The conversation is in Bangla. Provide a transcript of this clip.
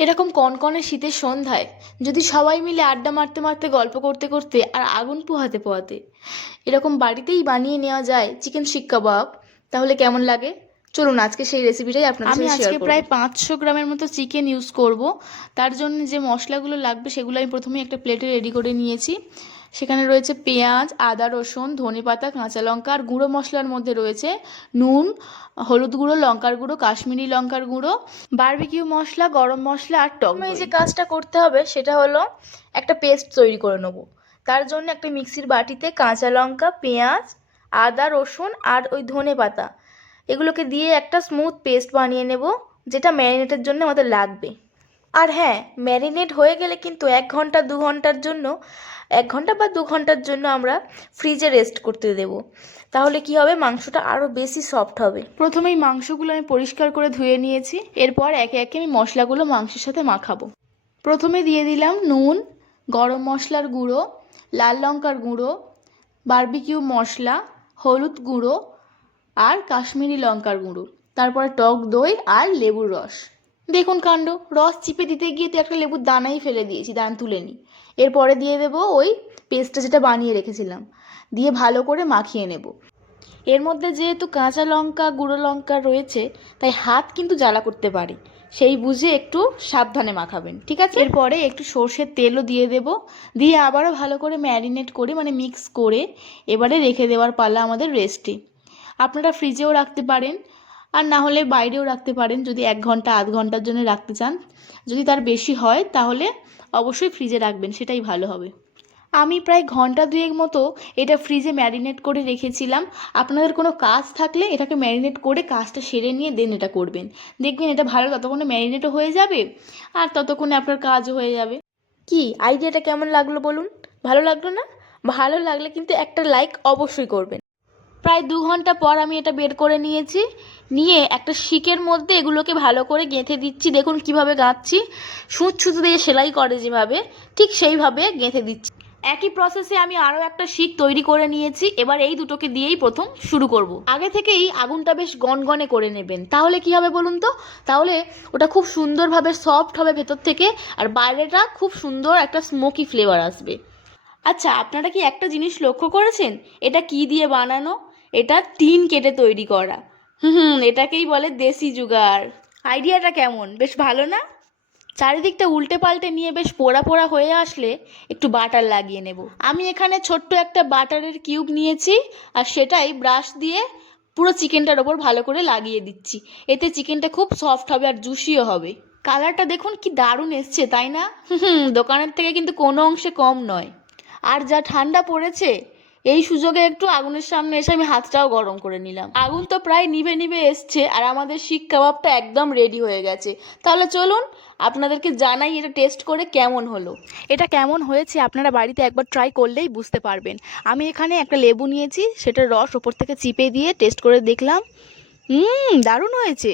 এরকম কনকনে শীতের সন্ধ্যায় যদি সবাই মিলে আড্ডা মারতে মারতে গল্প করতে করতে আর আগুন পোহাতে পোহাতে এরকম বাড়িতেই বানিয়ে নেওয়া যায় চিকেন শিক কাবাব তাহলে কেমন লাগে? চলুন আজকে সেই রেসিপিটাই আপনাদের আমি আজকে প্রায় পাঁচশো গ্রামের মতো চিকেন ইউজ করব। তার জন্য যে মশলাগুলো লাগবে সেগুলো আমি প্রথমেই একটা প্লেটে রেডি করে নিয়েছি। সেখানে রয়েছে পেঁয়াজ আদা রসুন ধনেপাতা কাঁচা লঙ্কা আর গুঁড়ো মশলার মধ্যে রয়েছে নুন হলুদ গুঁড়ো, লঙ্কার গুঁড়ো, কাশ্মীরি লঙ্কার গুঁড়ো বার্বিকিউ মশলা, গরম মশলা আর টক এই যে কাজটা করতে হবে সেটা হলো একটা পেস্ট তৈরি করে নেব। তার জন্য একটা মিক্সির বাটিতে কাঁচা লঙ্কা, পেঁয়াজ, আদা, রসুন আর ওই ধনে পাতা। এগুলোকে দিয়ে একটা স্মুথ পেস্ট বানিয়ে নেব, যেটা ম্যারিনেটের জন্য আমাদের লাগবে। আর হ্যাঁ ম্যারিনেট হয়ে গেলে কিন্তু এক ঘণ্টা, দু ঘণ্টার জন্য, এক ঘণ্টা বা দু ঘণ্টার জন্য আমরা ফ্রিজে রেস্ট করতে দেব। তাহলে কি হবে? মাংসটা আরও বেশি সফট হবে। প্রথমেই মাংসগুলো আমি পরিষ্কার করে ধুয়ে নিয়েছি। এরপর একে একে আমি মশলাগুলো মাংসের সাথে মাখাবো। প্রথমে দিয়ে দিলাম নুন, গরম মশলার গুঁড়ো, লাল লঙ্কার গুঁড়ো বারবিকিউ মশলা, হলুদ গুঁড়ো আর কাশ্মীরি লঙ্কার গুঁড়ো। তারপরে টক দই আর লেবুর রস। দেখুন কাণ্ড, রস চিপে দিতে গিয়ে তো একটা লেবুর দানাই ফেলে দিয়েছি, দান তুলে নিই এরপরে দিয়ে দেবো ওই পেস্টটা যেটা বানিয়ে রেখেছিলাম। দিয়ে ভালো করে মাখিয়ে নেব। এর মধ্যে যেহেতু কাঁচা লঙ্কা, গুঁড়ো লঙ্কা রয়েছে, তাই হাত কিন্তু জ্বালা করতে পারে। সেই বুঝে একটু সাবধানে মাখাবেন, ঠিক আছে? এরপরে একটু সর্ষের তেলও দিয়ে দেব। দিয়ে আবারও ভালো করে ম্যারিনেট করে মানে মিক্স করে, এবারে রেখে দেওয়ার পালা আমাদের রেস্টে আপনারা ফ্রিজেও রাখতে পারেন। আর না হলে বাইরেও রাখতে পারেন যদি এক ঘণ্টা, আধ ঘণ্টার জন্য রাখতে চান। যদি তার বেশি হয়, তাহলে অবশ্যই ফ্রিজে রাখবেন, সেটাই ভালো হবে। আমি প্রায় ঘণ্টা দুয়েক মতো এটা ফ্রিজে ম্যারিনেট করে রেখেছিলাম। আপনাদের কোনো কাজ থাকলে এটাকে ম্যারিনেট করে কাজটা সেরে নিয়ে দেন এটা করবেন। দেখবেন এটা ভালো ততক্ষণে ম্যারিনেটও হয়ে যাবে আর ততক্ষণে আপনার কাজও হয়ে যাবে। কি? আইডিয়াটা কেমন লাগল বলুন? ভালো লাগল না? ভালো লাগলে কিন্তু একটা লাইক অবশ্যই করবেন। প্রায় দু ঘণ্টা পর আমি এটা বের করে নিয়েছি। নিয়ে একটা শিকের মধ্যে এগুলোকে ভালো করে গেঁথে দিচ্ছি। দেখুন কীভাবে গাঁথছি। সুচ সুতো দিয়ে সেলাই করে যেভাবে, ঠিক সেইভাবে গেঁথে দিচ্ছি। একই প্রসেসে আমি আরও একটা শিক তৈরি করে নিয়েছি। এবার এই দুটোকে দিয়েই প্রথম শুরু করব। আগে থেকেই আগুনটা বেশ গনগনে করে নেবেন। তাহলে কি হবে বলুন তো? তাহলে ওটা খুব সুন্দরভাবে সফট হবে ভেতর থেকে আর বাইরেটা খুব সুন্দর একটা স্মোকি ফ্লেভার আসবে। আচ্ছা আপনারা কি একটা জিনিস লক্ষ্য করেছেন? এটা কি দিয়ে বানানো? এটা টিন কেটে তৈরি করা। হুম এটাকেই বলে দেশি জুগার আইডিয়াটা কেমন? বেশ ভালো না? চারিদিকটা উল্টে পাল্টে নিয়ে বেশ পোড়া পোড়া হয়ে আসলে একটু বাটার লাগিয়ে নেব। আমি এখানে ছোট্ট একটা বাটারের কিউব নিয়েছি আর সেটাই ব্রাশ দিয়ে পুরো চিকেনটার ওপর ভালো করে লাগিয়ে দিচ্ছি। এতে চিকেনটা খুব সফট হবে আর জুসিও হবে। কালারটা দেখুন কি দারুণ এসছে, তাই না? হুম, দোকানের থেকে কিন্তু কোনো অংশে কম নয়। আর যা ঠান্ডা পড়েছে এই সুযোগে একটু আগুনের সামনে এসে আমি হাতটাও গরম করে নিলাম। আগুন তো প্রায় নিভে নিভে এসছে আর আমাদের শিক কাবাবটা একদম রেডি হয়ে গেছে। তাহলে চলুন আপনাদেরকে জানাই এটা টেস্ট করে কেমন হলো। এটা কেমন হয়েছে আপনারা বাড়িতে একবার ট্রাই করলেই বুঝতে পারবেন। আমি এখানে একটা লেবু নিয়েছি, সেটার রস ওপর থেকে চিপে দিয়ে টেস্ট করে দেখলাম। হুম, দারুণ হয়েছে।